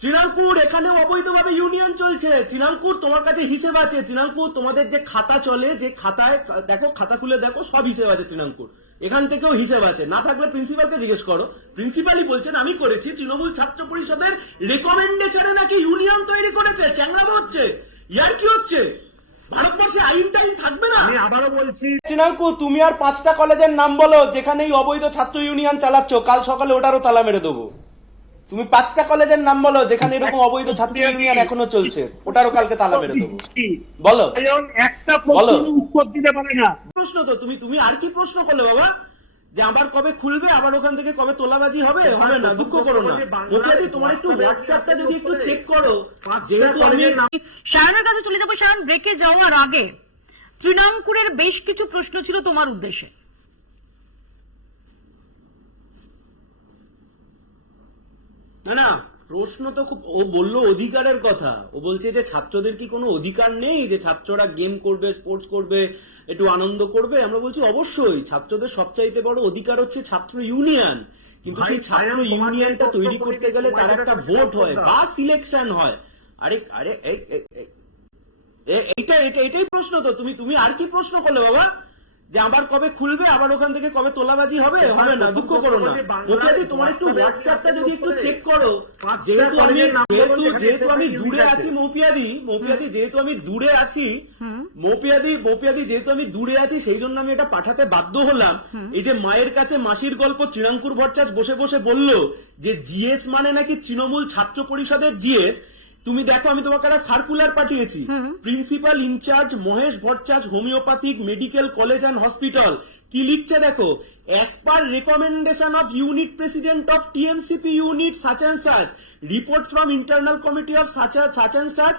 শ্রীরামপুর এখানে অবৈধভাবে ইউনিয়ন চলছে। শ্রীরামপুর তোমার কাছে হিসেব আছে। শ্রীরামপুর তোমাদের যে খাতা চলে, যে খাতায়, দেখো, খাতা খুলে দেখো, সব হিসেব আছে শ্রীরামপুর এখান থেকেও হিসেব আছে। না থাকলে প্রিন্সিপালকে জিজ্ঞেস করো। প্রিন্সিপালই বলছেন, আমি করেছি তৃণমূল ছাত্র পরিষদের রেকমেন্ডেশনে নাকি ইউনিয়ন তৈরি করেছে। চ্যাংরামো হচ্ছে। ইয়ার কি হচ্ছে? ভারতবর্ষে আইন টাইন থাকবে না? আমি আবারও বলছি চিনাঙ্কু তুমি আর পাঁচটা কলেজের নাম বলো, যেখানে অবৈধ ছাত্র ইউনিয়ন চালাচ্ছ। কাল সকালে ওটারও তালা মেরে দেবো। তুমি পাঁচটা কলেজের নাম বলো যেখানে এরকম অবৈধ ছাত্র ইউনিয়ন এখনও চলছে। ওটারও কালকে তালা মেরে দেবো। বলো। একটা বলো। প্রশ্ন উত্তর দিতে পারে না। প্রশ্ন তো তুমি তুমি আর কি প্রশ্ন করলে বাবা? যে আবার কবে খুলবে আবার ওখান থেকে কবে তোলাবাজি হবে? হবে না দুঃখ করো না। মোটামুটি তোমার একটু হোয়াটসঅ্যাপটা যদি একটু চেক করো যেহেতু আমি সায়নের কাছে চলে যাব সায়ন ব্রেকে যাওয়ার আগে তৃণাঙ্কুরের বেশ কিছু প্রশ্ন ছিল তোমার উদ্দেশ্যে। না না প্রশ্ন তো খুব ও বলল অধিকারের কথা। ও বলছে যে ছাত্রদের কি কোনো অধিকার নেই যে ছাত্ররা গেম করবে স্পোর্টস করবে একটু আনন্দ করবে? আমরা বলছি অবশ্যই ছাত্রদের সবচাইতে বড় অধিকার হচ্ছে ছাত্র ইউনিয়ন। কিন্তু সেই ছাত্র ইউনিয়নটা তৈরি করতে গেলে তার একটা ভোট হয় বা সিলেকশন হয়। আরে আরে এইটা এটা এটাই প্রশ্ন তো। তুমি তুমি আর কি প্রশ্ন করলে বাবা? যে আবার কবে খুলবে আবার ওখান থেকে কবে তোলাবাজি হবে হবে না দুঃখ করো না। মোটামুটি তোমার একটু হোয়াটসঅ্যাপটা যদি একটু চেক করো যেহেতু আমি যেহেতু যেহেতু আমি দূরে আছি মৌপিয়াদি মৌপিয়াদি যেহেতু আমি দূরে আছি মৌপিয়াদি মৌপিয়াদি যেহেতু আমি দূরে আছি সেই জন্য আমি এটা পাঠাতে বাধ্য হলাম। এই যে মায়ের কাছে মাসির গল্প তৃণাঙ্কুর ভট্টাচার্য বসে বসে বলল যে জিএস মানে নাকি তৃণমূল ছাত্র পরিষদের জিএস তুমি দেখো আমি তোমাকে একটা সার্কুলার পাঠিয়েছি। Principal in charge Mahesh Bhattacharya homeopathic medical college and hospital কি লিখছে দেখো? As per recommendation of unit president of TMCP unit such and such report from internal committee of such such and such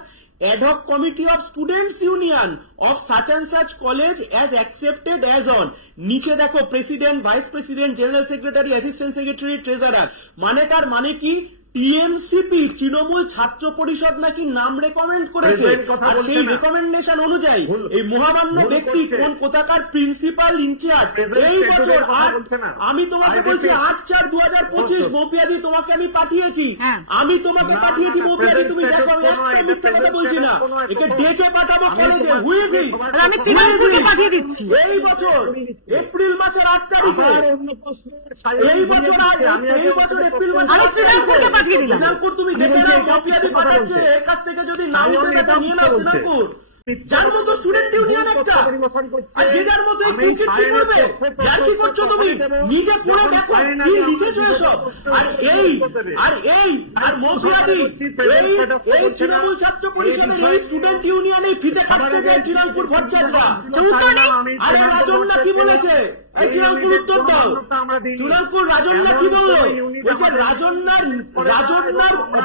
hoc committee of students union of such and such college as accepted as on নিচে দেখো president vice president general secretary assistant secretary treasurer মানে তার মানে কি? TMCP Trinamool ছাত্র পরিষদ নাকি নাম রেকমেন্ড করেছে? আর সেই রেকমেন্ডেশন অনুযায়ী এই মহামান্য ব্যক্তি কোন কোথাকার প্রিন্সিপাল ইনচার্জ এই বছর আট আমি তোমাকে বলছি আট চার দু হাজার পঁচিশ বলছো। মৌপিয়াদি তোমাকে আমি পাঠিয়েছি। হ্যাঁ। আমি তোমাকে পাঠিয়েছি মৌপিয়াদি তুমি দেখো আমি একটা মিথ্যে কথা বলছি না। একে ডেকে পাঠাবো কলেজে হুইজি আমি তৃণমূলকে পাঠিয়ে দিচ্ছি। এই বছর এপ্রিল মাসের আট তারিখে। এই বছর দিচ্ছে। আজ- আমি এই বছর এপ্রিল করতে- আমি পাঠিয়ে দিলাম। তুমি আমি মিথ্যে কথা পাঠাচ্ছে। এর কাছ থেকে যদি নাম উঠে নিয়ে নাও মিথ্যে যার মতো স্টুডেন্ট ইউনিয়ন একটা আর যে যার মতো আমি কি করবে? যার কি করছ তুমি? নিজে পড়ে দেখো কি লিখেছো এসব। আর এই আর এই আর মৌপিয়াদি এই এই তৃণমূল ছাত্র পরিষদের এই স্টুডেন্ট ইউনিয়ন ফিতে কাটতে যায় তৃণমূল নেই? আরে তৃণমূল রাজন্যা কি বলছে?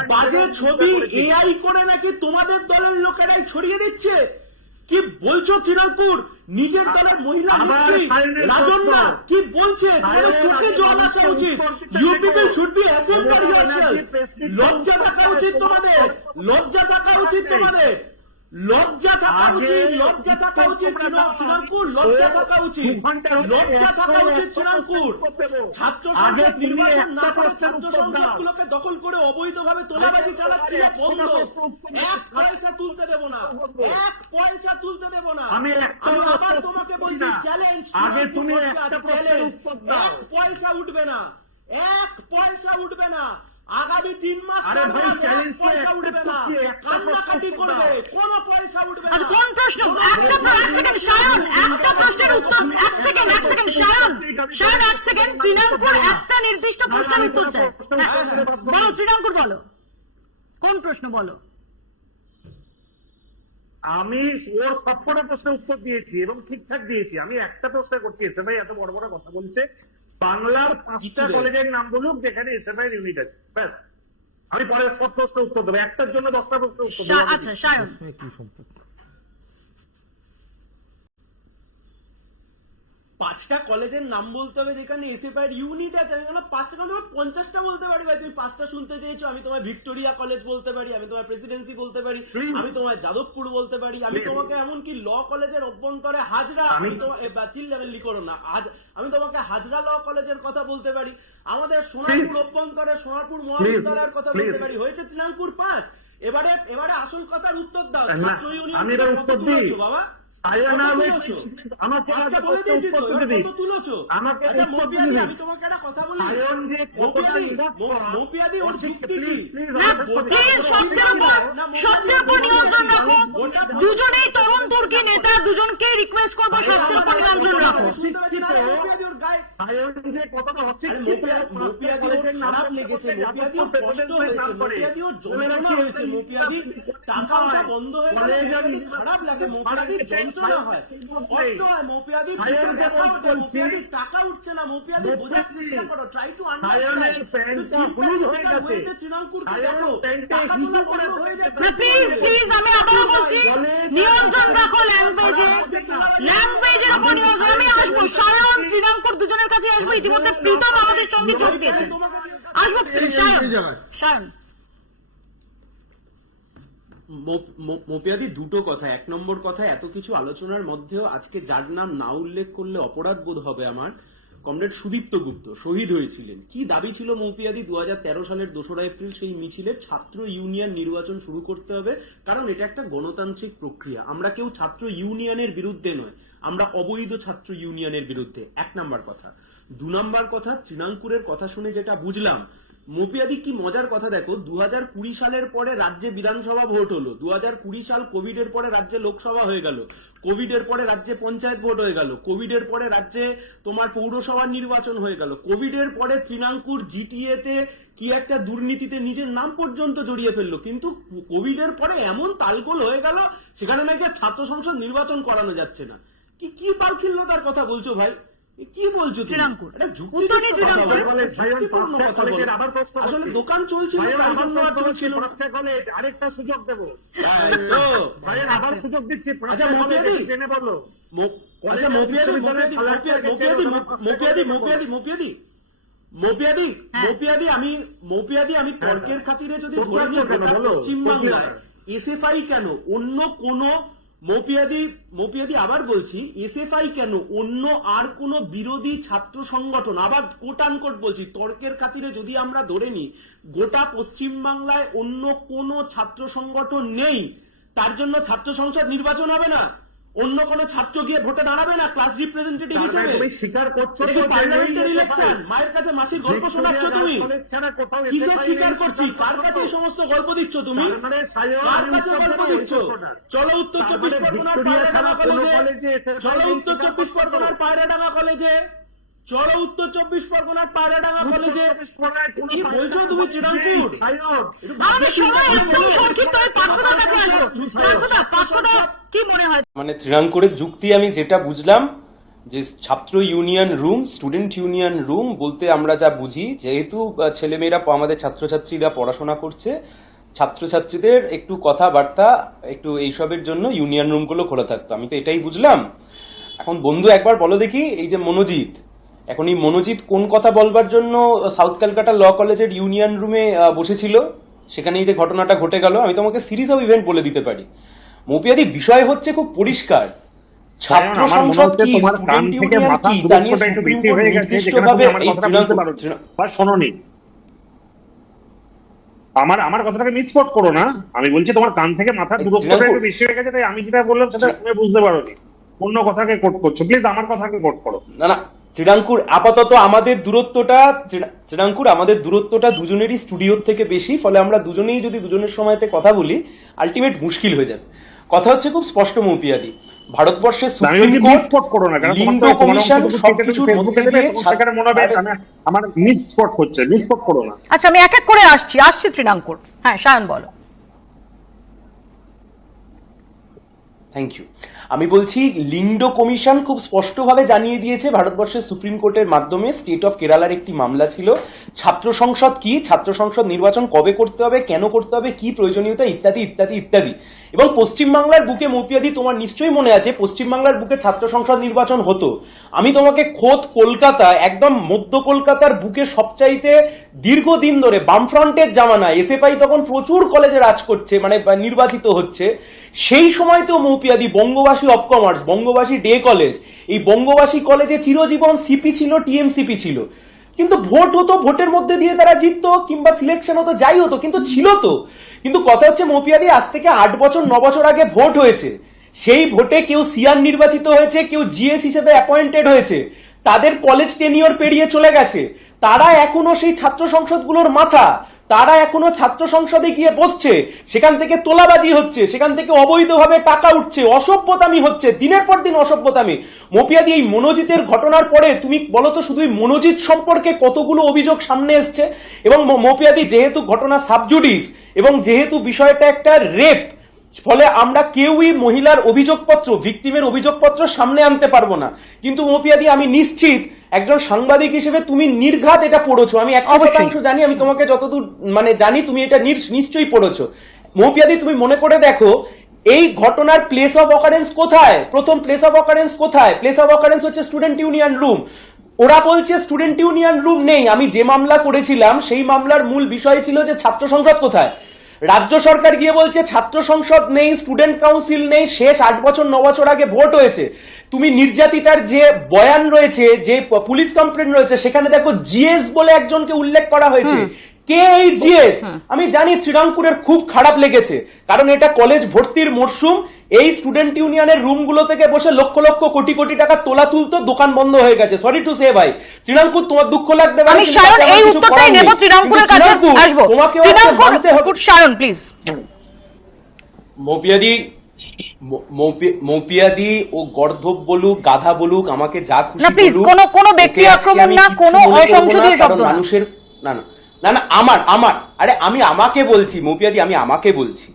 বাজে ছবি এআই করে নাকি তোমাদের দলের লোকেরাই ছড়িয়ে দিচ্ছে? কি বলছো তৃণমূল নিজের দলের মহিলা প্রশ্ন। কি বলছে? তোমাদের চোখে জল আসা উচিত। You people should be assemble Mamata yourself Banerjee prescription লজ্জা থাকা উচিত তোমাদের। লজ্জা থাকা উচিত তোমাদের। লজ্জা থাকা উচিত লজ্জা থাকা উচিত তোমরা লজ্জা থাকা উচিত লজ্জা থাকা উচিত দেবো। ছাত্র সংসদ নির্বাচন না করে ছাত্র সংসদগুলোকে দখল করে অবৈধভাবে তোলাবাজি চালাচ্ছিল বন্ধ। এক পয়সা তুলতে দেব না এক পয়সা তুলতে দেব না। আমি আবার তোমাকে বলছি চ্যালেঞ্জ আগে তুমি একটা প্রশ্নের উত্তর দাও। এক পয়সা উঠবে না এক পয়সা উঠবে না। আগামী তিন মাস পয়সা উঠবে না। কান্নাকাটি করবে। কোনো পয়সা উঠবে না। আচ্ছা কোন প্রশ্ন? একটা এক সেকেন্ড সায়ন একটা প্রশ্নের উত্তর এক সেকেন্ড এক সেকেন্ড সায়ন। সায়ন এক সেকেন্ড তৃণাঙ্কুর একটা নির্দিষ্ট প্রশ্নের উত্তর চাই। বলো তৃণাঙ্কুর বলো। কোন প্রশ্ন বলো। আমি ওর সবকটা প্রশ্নের উত্তর দিয়েছি এবং ঠিকঠাক দিয়েছি। আমি একটা প্রশ্ন করছি এসে ভাই এত বড় বড় কথা বলছে। বাংলার পাঁচটা কিচ্ছু কলেজের নাম বলুক যেখানে এসএফআই ইউনিট আছে। ব্যাস। আমি পরে সব প্রশ্ন উত্তর দেবো। একটার জন্য দশটা প্রশ্ন উত্তর দেবো। আচ্ছা পাঁচটা কলেজের নাম বলতে হবে যেখানে এসএফআই ইউনিট আছে। আমি কেন পাঁচটা কলেজ পঞ্চাশটা বলতে পারি। ভাই তুমি পাঁচটা শুনতে চেয়েছো। আমি তোমার ভিক্টোরিয়া কলেজ বলতে পারি আমি তোমার প্রেসিডেন্সি বলতে পারি আমি তোমার যাদবপুর বলতে পারি আমি তোমাকে এমনকি ল কলেজের অভ্যন্তরে হাজরা আমি তোমার চিল লেভেল করো না আজ আমি তোমাকে হাজরা ল কলেজের কথা বলতে পারি। আমাদের সোনারপুর অভ্যন্তরে সোনারপুর মহাবিদ্যালয়ের কথা বলতে পারি। হয়েছে তৃণাঙ্কুর পাঁচ এবারে এবারে আসল কথার উত্তর দাও ছাত্র ইউনিয়ন। বাবা? আমাকে? আমাকে আচ্ছা। আমি তোমাকে একটা কথা বলি। দুজনেই তরুণ তুর্কি নেতা দুজনকে রিকোয়েস্ট করব সত্যের উপর নিয়ন্ত্রণ রাখো। খারাপ লেগেছে, টাকা বন্ধ হয়ে লাগে, মোপিয়াদি যন্ত্রণা হয়, কষ্ট হয়, মোপিয়াদি আয়ন বুকে ব্যথা যেমন ওঠে, বলছি, মোপিয়াদি টাকা উঠছে না, মোপিয়াদি বোঝার চেষ্টা করো, try to আয়নের understand. প্যান্টটা কিন্তু হলুদ sympathetic গেছে। way তে শ্রীরামপুরকে আয়নের দেখো, প্যান্টটা টাকা হিসু তোলা করে বন্ধ যায়, প্লিজ প্লিজ আমি আবারও বলছি নিয়ন্ত্রণ রাখো ল্যাঙ্গুয়েজে ল্যাঙ্গুয়েজের উপর নিয়ন্ত্রণ আমি আসব। সায়ন শ্রীরামপুর দুজনের কাছে আসব। ইতিমধ্যে প্রীতম আমাদের সঙ্গে যোগ দিয়েছেন আসব সায়ন। মোপিয়াদি, দুটো কথা। এক নম্বর কথা, এত কিছু আলোচনার মধ্যেও আজকে যার নাম না উল্লেখ করলে অপরাধ বোধ হবে আমার, কমরেড সুদীপ্ত গুপ্ত, শহীদ হয়েছিলেন। কি দাবি ছিল মৌপিয়াদি দু সালের দোসরা এপ্রিল সেই মিছিলের ছাত্র ইউনিয়ন নির্বাচন শুরু করতে হবে, কারণ এটা একটা গণতান্ত্রিক প্রক্রিয়া। আমরা কেউ ছাত্র ইউনিয়নের বিরুদ্ধে নয়, আমরা অবৈধ ছাত্র ইউনিয়নের বিরুদ্ধে। এক নাম্বার কথা। দু নাম্বার কথা তৃণাঙ্কুরের কথা শুনে যেটা বুঝলাম মোপিয়াদি, কি মজার কথা দেখো দু কুড়ি সালের পরে রাজ্যে বিধানসভা ভোট হলো দু কুড়ি সাল কোভিড এর পরে রাজ্যে লোকসভা হয়ে গেল কোভিড এর পরে রাজ্যে পঞ্চায়েত ভোট হয়ে গেল কোভিড এর পরে রাজ্যে তোমার পৌরসভার নির্বাচন হয়ে গেল কোভিড এর পরে তৃণাঙ্কুর জিটিএ তে কি একটা দুর্নীতিতে নিজের নাম পর্যন্ত জড়িয়ে ফেলল, কিন্তু কোভিড এর পরে এমন তালগোল হয়ে গেল, সেখানে নাকি ছাত্র সংসদ নির্বাচন করানো যাচ্ছে না। কি কি বালখিল্যতার কথা বলছো ভাই? কি বলছো উত্তর। বলো। বলে বলো। প্রশ্ন আসলে দোকান চলছিল আরেকটা সুযোগ দেবো। আবার সুযোগ দিচ্ছি আচ্ছা, মোপিয়াদি। জেনে বলো। আচ্ছা, মোপিয়াদি, মোপিয়াদি, মোপিয়াদি, মোপিয়াদি। মোপিয়াদি, মোপিয়াদি, মোপিয়াদি, হ্যাঁ। মোপিয়াদি, আমি মোপিয়াদি আমি তর্কের খাতিরে যদি তোর ধরে নিই কেন গোটা পশ্চিমবাংলায় এসএফআই কেন? অন্য কোন মোপিয়াদি মোপিয়াদি আবার বলছি, এসএফআই কেন অন্য আর কোন বিরোধী ছাত্র সংগঠন, আবার কোট আনকোট বলছি, তর্কের খাতিরে যদি আমরা ধরে নিই, গোটা পশ্চিমবাংলায় অন্য কোন ছাত্র সংগঠন নেই, তার জন্য ছাত্র সংসদ নির্বাচন হবে না। অন্য কোন ছাত্র গিয়ে ভোটে দাঁড়াবে না ক্লাস রিপ্রেজেন্টেটিভ মানে হিসেবে? তুমি স্বীকার করছ যে পার্লামেন্টারি ইলেকশন মায়ের কাছে মাসির গল্প শোনাচ্ছ তুমি? SFI স্বীকার করছি? কার কাছে এই সমস্ত গল্প দিচ্ছ তুমি? মানে কার কাছে গল্প দিচ্ছ? চলো উত্তর চব্বিশ মানে পরগনার পায়রা ডাঙ্গা কলেজে চলো উত্তর চব্বিশ পরগনার পায়রা ডাঙ্গা কলেজে চলো উত্তর চব্বিশ পরগনার পায়রাডাঙ্গা কলেজে কি বলছো তুমি কলেজ চিরাংপুর নেই, সায়ন। আমাদের সময় একদম সংক্ষিপ্ত ওই পার্থদার কাছে আসব পার্থদা পার্থদা কি মনে হয়? মানে তৃণাঙ্কুরের যুক্তি আমি যেটা বুঝলাম যে ছাত্র union room student union room বলতে আমরা যা বুঝি যেহেতু ছেলেমেয়েরা প- আমাদের ছাত্রছাত্রীরা পড়াশোনা করছে ছাত্রছাত্রীদের একটু কথাবার্তা একটু এইসবের জন্য ইউনিয়ন রুমগুলো খোলা থাকতো। আমি তো এটাই বুঝলাম। এখন বন্ধু একবার বলো দেখি এই যে মনোজিৎ এখন এই মনোজিৎ কোন কথা বলবার জন্য সাউথ ক্যালকাটা ল কলেজের ইউনিয়ন রুমে বসেছিল? সেখানে এই যে ঘটনাটা ঘটে গেল আমি তোমাকে সিরিজ অফ ইভেন্ট বলে দিতে পারি। মৌপিয়াদি বিষয় হচ্ছে খুব পরিষ্কার। ছাত্র সংসদ কি স্টুডেন্ট ইউনিয়ন কি? তা নিয়ে সুপ্রিম কোর্ট নির্দিষ্টভাবে এই শোনোনি। আমার আমার কথাটাকে মিসপোর্ট করো না। আমি বলছি তোমার কান থেকে মাথা দূরত্বটা একটু বেশি হয়ে গেছে তাই আমি যেটা বললাম সেটা তুমি বুঝতে পারোনি। অন্য কথাকে কোট করছ। প্লিজ আমার কথাকে কোট করো। না না শ্রীরাঙ্কুর আপাতত আমাদের দূরত্বটা শ্রী- শ্রীরাঙ্কুর আমাদের দূরত্বটা দুজনেরই স্টুডিওর থেকে বেশি ফলে আমরা দুজনেই যদি দুজনের সময়তে কথা বলি আলটিমেট মুশকিল হয়ে যাবে। কথা হচ্ছে খুব স্পষ্ট মৌপিয়াদি। ভারতবর্ষের সুপ্রিম কোর্ট করো না লিঙ্গ কমিশন সবকিছুর মধ্যে দিয়ে মনে হবে আমার মিসপোর্ট হচ্ছে মিসপোর্ট করো না। আচ্ছা আমি এক এক করে আসছি আসছি তৃণাঙ্কুর। হ্যাঁ সায়ন বলো। থ্যাংক ইউ আমি বলছি, লিন্ডো কমিশন খুব স্পষ্টভাবে জানিয়ে দিয়েছে, ভারতবর্ষের সুপ্রিম কোর্টের মাধ্যমে স্টেট অফ কেরালার একটি মামলা ছিল। ছাত্র সংসদ কি? ছাত্র সংসদ নির্বাচন কবে করতে হবে? কেন করতে হবে? কি প্রয়োজনীয়তা? ইত্যাদি ইত্যাদি ইত্যাদি। এবং পশ্চিমবাংলার বুকে মৌপিয়াদি, তোমার নিশ্চয়ই মনে আছে, পশ্চিমবাংলার বুকে ছাত্র সংসদ নির্বাচন হতো। আমি তোমাকে খোদ কলকাতা, একদম মধ্য কলকাতার বুকে সবচাইতে দীর্ঘদিন ধরে, বামফ্রন্টের জামানা, এসএফআই তখন প্রচুর কলেজে রাজ করছে মানে নির্বাচিত হচ্ছে। সেই সময় তো মৌপিয়াদি, Bangabasi of commerce Bangabasi day college এই বঙ্গবাসী কলেজে চিরজীবন সিপি ছিল টিএমসিপি ছিল। কিন্তু ভোট হতো, ভোটের মধ্যে দিয়ে তারা জিততো, কিংবা সিলেকশন হতো, যাই হতো, কিন্তু ছিল তো। কিন্তু কথা হচ্ছে, মপিয়াদি আজ থেকে আট বছর, ন বছর আগে ভোট হয়েছে। সেই ভোটে কেউ সিয়ার নির্বাচিত হয়েছে, কেউ জিএস হিসেবে অ্যাপয়েন্টেড হয়েছে। তাদের কলেজ টেনিয়র পেরিয়ে চলে গেছে। তারা এখনও সেই ছাত্র সংসদগুলোর মাথা। তারা এখনও ছাত্র সংসদে গিয়ে বসছে, সেখান থেকে তোলাবাজি হচ্ছে, সেখান থেকে অবৈধভাবে টাকা উঠছে, অসভ্যতামি হচ্ছে, দিনের পর দিন অসভ্যতামি। মপিয়াদি এই মনোজিতের ঘটনার পরে তুমি বলো তো শুধু এই মনোজিৎ সম্পর্কে কতগুলো অভিযোগ সামনে এসছে? এবং মপিয়াদি যেহেতু ঘটনা সাবজুডিস, এবং যেহেতু বিষয়টা একটা রেপ ফলে আমরা কেউই মহিলার অভিযোগপত্র ভিকটিমের অভিযোগপত্র সামনে আনতে পারব না। কিন্তু মপিয়াদি আমি নিশ্চিত একজন সাংবাদিক হিসেবে তুমি নির্ঘাত এটা পড়েছো। আমি শতাংশ জানি আমি তোমাকে যতদূর মানে জানি তুমি এটা নিশ্চয়ই পড়েছো। মৌপিয়াদি তুমি মনে করে দেখো এই ঘটনার প্লেস অফ অকারেন্স কোথায়? প্রথম প্লেস অফ অকারেন্স কোথায়? প্লেস অফ অকারেন্স হচ্ছে স্টুডেন্ট ইউনিয়ন রুম ওরা বলছে স্টুডেন্ট ইউনিয়ন রুম নেই। আমি যে মামলা করেছিলাম সেই মামলার মূল বিষয় ছিল যে ছাত্র সংসদ কোথায়? রাজ্য সরকার গিয়ে বলছে, ছাত্র সংসদ নেই স্টুডেন্ট কাউন্সিল নেই, শেষ আট বছর, ন বছর আগে ভোট হয়েছে। তুমি নির্যাতিতার যে বয়ান রয়েছে, যে পুলিশ কমপ্লেন রয়েছে, সেখানে দেখো জিএস বলে একজনকে উল্লেখ করা হয়েছে। কে এই জিএস আমি জানি শ্রীরামপুরের খুব খারাপ লেগেছে কারণ এটা কলেজ ভর্তির মরশুম। এই স্টুডেন্ট ইউনিয়নের রুমগুলো থেকে বসে লক্ষ লক্ষ কোটি কোটি টাকা তোলা তুলতো দোকান বন্ধ হয়ে গেছে। সরি টু সে ভাই। শ্রীরামপুর তোমার দুঃখ লাগতে পারে আমি আমার এই উত্তরটাই নেব শ্রীরামপুরের কাছে আসব। আজকে মানতে হবে। শ্রীরামপুর প্লিজ মৌপিয়াদি ও গর্ধব বলুক গাধা বলুক আমাকে যা খুশি বলুক, কোনো- কোনো ব্যক্তি আক্রমণ না, কোনো শব্দ না। মানুষের না না। না না আমার আমার। আরে আমি আমাকে বলছি মৌপিয়াদি আমি আমাকে বলছি।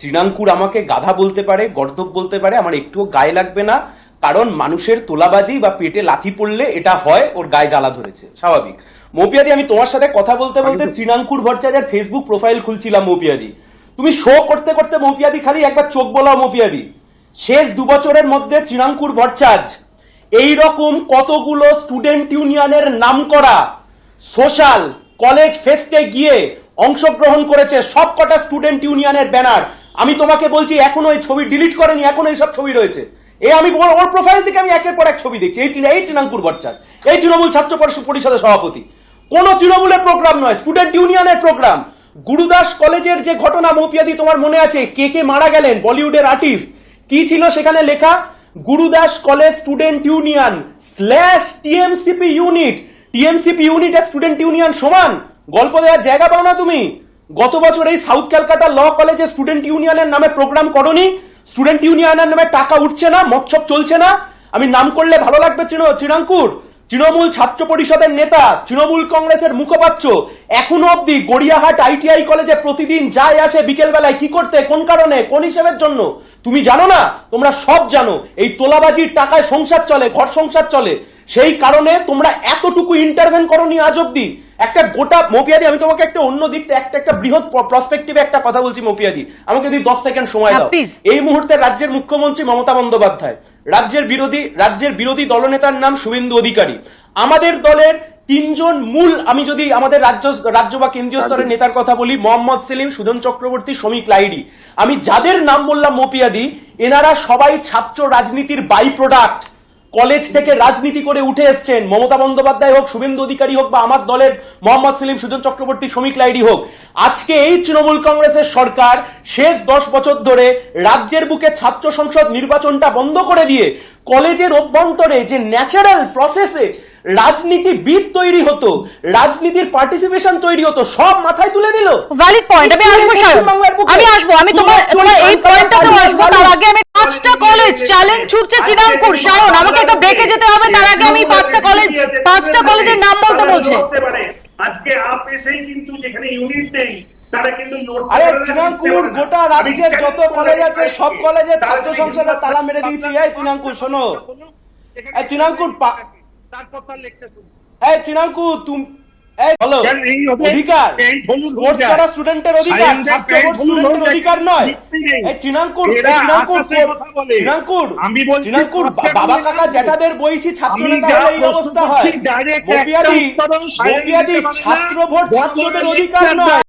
তৃণাঙ্কুর আমাকে গাধা বলতে পারে গর্ধব বলতে পারে আমার একটুও গায়ে লাগবে না। কারণ মানুষের তোলাবাজি বা পেটে লাথি পড়লে এটা হয় ওর গায়ে জ্বালা ধরেছে। স্বাভাবিক। মৌপিয়াদি আমি তোমার সাথে কথা বলতে বলতে তৃণাঙ্কুর ভট্টাচার্যের ফেসবুক প্রোফাইল খুলছিলাম মৌপিয়াদি। তুমি শো করতে করতে মৌপিয়াদি খালি একবার চোখ বলাও মৌপিয়াদি। শেষ দু বছরের মধ্যে তৃণাঙ্কুর ভট্টাচার্য এই রকম কতগুলো স্টুডেন্ট ইউনিয়নের নাম করা সোশ্যাল কলেজ ফেস্টে গিয়ে অংশগ্রহণ করেছে সব কটা স্টুডেন্ট ইউনিয়নের ব্যানার। আমি তোমাকে বলছি, এখনও এই ছবি ডিলিট করেনি, এখনও এইসব ছবি রয়েছে। এ আমি ওর প্রোফাইল থেকে আমি একের পর এক ছবি দেখছি। এই এই তৃণাঙ্কুর ভট্টাচার্য, এই তৃণমূল ছাত্র পরিষদ- পরিষদের সভাপতি। কোন তৃণমূলের প্রোগ্রাম নয়, স্টুডেন্ট ইউনিয়নের প্রোগ্রাম গুরুদাস কলেজের যে ঘটনা মৌপিয়াদি, তোমার মনে আছে? কে কে মারা গেলেন? বলিউডের আর্টিস্ট কি ছিল সেখানে লেখা? Gurudas college student union slash TMCP unit TMCP unit আর স্টুডেন্ট ইউনিয়ন সমান। গল্প দেওয়ার জায়গা পাও না তুমি। গত বছর এই সাউথ ক্যালকাটা ল কলেজে স্টুডেন্ট ইউনিয়নের নামে প্রোগ্রাম করনি। স্টুডেন্ট ইউনিয়নের নামে টাকা উঠছে না, মৎসব চলছে না। আমি নাম করলে ভালো লাগবে তৃণ- তৃণাঙ্কুর তৃণমূল ছাত্র পরিষদের নেতা, তৃণমূল কংগ্রেসের মুখপাত্র। এখনও অবধি গড়িয়াহাট আইটিআই কলেজে প্রতিদিন যায় আসে বিকেল বেলায় কি করতে? কোন কারণে? কোন হিসেবের জন্য? তুমি জানো না? তোমরা সব জানো। এই তোলাবাজির টাকায় সংসার চলে, ঘর সংসার চলে। সেই কারণে তোমরা এতটুকু ইন্টারভেন করনি আজ অব্দি একটা গোটা মপিয়াদি আমি তোমাকে একটা অন্য দিক থেকে একটা একটা বৃহৎ প্রসপেক্টিভে একটা কথা বলছি মপিয়াদি। আমাকে যদি দশ সেকেন্ড সময় হ্যাঁ, দাও। এই মুহূর্তে রাজ্যের মুখ্যমন্ত্রী মমতা বন্দ্যোপাধ্যায় রাজ্যের বিরোধী রাজ্যের বিরোধী দলনেতার নাম শুভেন্দু অধিকারী। আমাদের দলের তিনজন মূল আমি যদি আমাদের রাজ্য রাজ্য বা কেন্দ্রীয় স্তরের নেতার কথা বলি মোহাম্মদ সেলিম সুজন চক্রবর্তী শ্রমিক লাইডি। আমি যাদের নাম বললাম মোপিয়াদি এনারা সবাই ছাত্র রাজনীতির বাই প্রোডাক্ট কলেজ থেকে রাজনীতি করে উঠে এসছেন। মমতা বন্দ্যোপাধ্যায় হোক শুভেন্দু অধিকারী হোক বা আমার দলের মোহাম্মদ সেলিম সুজন চক্রবর্তী শ্রমিক লাইডি হোক আজকে এই তৃণমূল কংগ্রেসের সরকার শেষ দশ বছর ধরে রাজ্যের বুকে ছাত্র সংসদ নির্বাচনটা বন্ধ করে দিয়ে কলেজের অভ্যন্তরে যে ন্যাচারাল প্রসেসে রাজনীতিবিদ তৈরি হতো রাজনীতির পার্টিসিপেশন তৈরি হতো সব মাথায় তুলে দিল ভ্যালিড পয়েন্ট আমি আসব আমি আসব আমি তোমার তোমার এই পয়েন্টটাতেও আসব তার আগে আমি পাঁচটা কলেজ চ্যালেঞ্জ ছুটছে শ্রীরামপুর সায়ন আমাকে একটু ব্রেকে যেতে হবে তার আগে আমি পাঁচটা কলেজ পাঁচটা কলেজের নাম বলতে বলছে। আজকে আপ এসেই কিন্তু যেখানে ইউনিট নেই তারা আরে করে চিনাঙ্কুর গোটা রাজ্যের যত কলেজ আছে সব কলেজে তার ছাত্র সংসদে তালা মেরে দিয়েছি। এই চিনাঙ্কুর শোনো। এখানে এই চিনাঙ্কুর পা- তারপর তার লেকচার শুনব এই চিনাঙ্কু তুমি এই বলো কেন এই হবে? অধিকার স্পোর্টস করা স্টুডেন্টের অধিকার ছাত্র ভোট স্টুডেন্টের অধিকার। অধিকার নয় এই চিনাঙ্কুর চিনাঙ্কুর আকাশের কথা বলে। চিনাঙ্কুর আমি বলছি চিনাঙ্কুর বাবা কাকা দাও। বয়সী ছাত্র আমি নেতা যা হলে এই অবস্থা হয় গোপিয়াদি একটা উত্তরও সায়ন গোপিয়াদি দিতে পারে না। ছাত্র ভোট ছাত্রদের অধিকার নয়